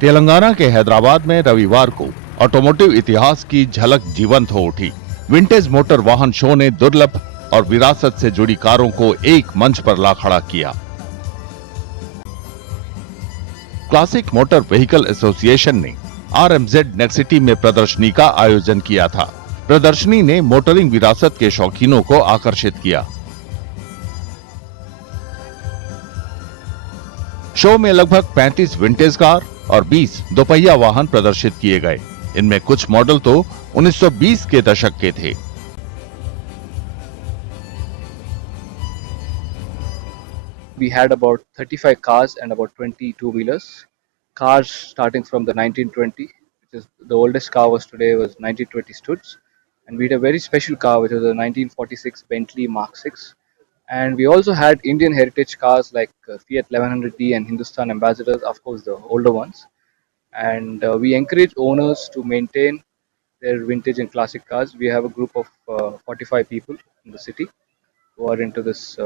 तेलंगाना के हैदराबाद में रविवार को ऑटोमोटिव इतिहास की झलक जीवंत हो उठी। विंटेज मोटर वाहन शो ने दुर्लभ और विरासत से जुड़ी कारों को एक मंच पर ला खड़ा किया। क्लासिक मोटर व्हीकल एसोसिएशन ने RMZ नेक्सिटी में प्रदर्शनी का आयोजन किया था। प्रदर्शनी ने मोटरिंग विरासत के शौकीनों को आकर्षित किया। शो में लगभग 35 विंटेज कार और 20 दोपहिया वाहन प्रदर्शित किए गए। इनमें कुछ मॉडल तो 1920 के दशक के थे। We had about 35 cars and about 20 two-wheelers. Cars starting from the 1920, which is the oldest car was 1920 Stutz, and we had a very special car which was a 1946 Bentley Mark 6. And we also had Indian heritage cars like Fiat 1100D and Hindustan Ambassadors, of course the older ones. And we encourage owners to maintain their vintage and classic cars. We have a group of 45 people in the city who are into this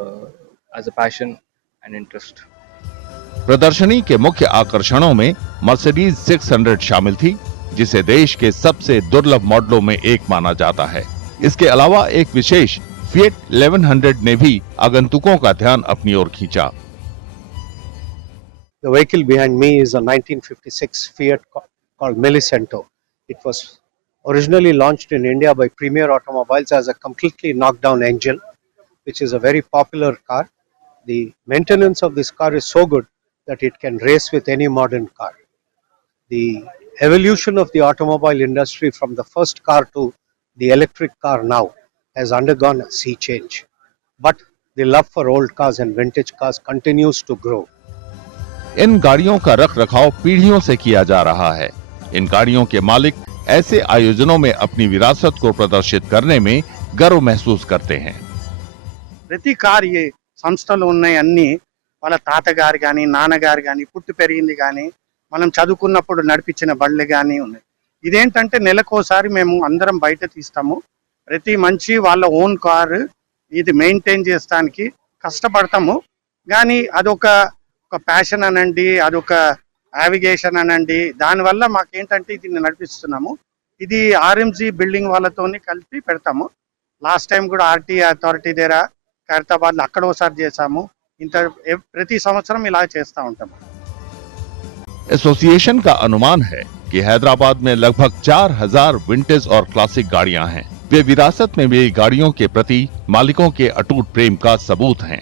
as a passion and interest. प्रदर्शनी के मुख्य आकर्षणों में Mercedes 600 शामिल थी, जिसे देश के सबसे दुर्लभ मॉडलों में एक माना जाता है। इसके अलावा एक विशेष Fiat 1100 ने भी आगंतुकों का ध्यान अपनी ओर खींचा। The vehicle behind me is a 1956 Fiat called Millicento. It was originally launched in India by Premier Automobiles as a completely knockdown engine, which is a very popular car. The maintenance of this car is so good that it can race with any modern car. The evolution of the automobile industry from the first car to the electric car now has undergone a sea change. But the love for old cars and vintage cars continues to grow. इन गाड़ियों का रखरखाव पीढ़ियों से किया जा रहा है। इन गाड़ियों के मालिक ऐसे आयोजनों में अपनी विरासत को प्रदर्शित करने में गर्व महसूस करते हैं। ప్రతి కార్ ఈ సంస్థలు ఉన్నాయి అన్ని వాళ్ళ తాతగారు కానీ నాన్నగారు కానీ పుట్టి పెరిగింది కానీ మనం చదువుకున్నప్పుడు నడిపించిన బళ్ళు కానీ ఉన్నాయి. ఇదేంటంటే నెలకోసారి మేము అందరం బయట తీస్తాము. ప్రతి మంచి వాళ్ళ ఓన్ కార్ ఇది మెయింటైన్ చేయడానికి కష్టపడతాము. కానీ అదొక ప్యాషన్ అనండి, అదొక నావిగేషన్ అనండి, దానివల్ల మాకేంటంటే ఇది నడిపిస్తున్నాము. ఇది RMZ బిల్డింగ్ వాళ్ళతోని కలిపి పెడతాము. లాస్ట్ టైం కూడా RTA అథారిటీ దగ్గర ఖైరతాబాద్ అక్కడ ఒకసారి చేసాము. ఇంత ప్రతి సంవత్సరం ఇలా చేస్తూ ఉంటాము। एसोसिएशन का अनुमान है कि हैदराबाद में लगभग 4000 विंटेज और क्लासिक गाड़ियां हैं। वे विरासत में मिली गाड़ियों के प्रति मालिकों के अटूट प्रेम का सबूत हैं।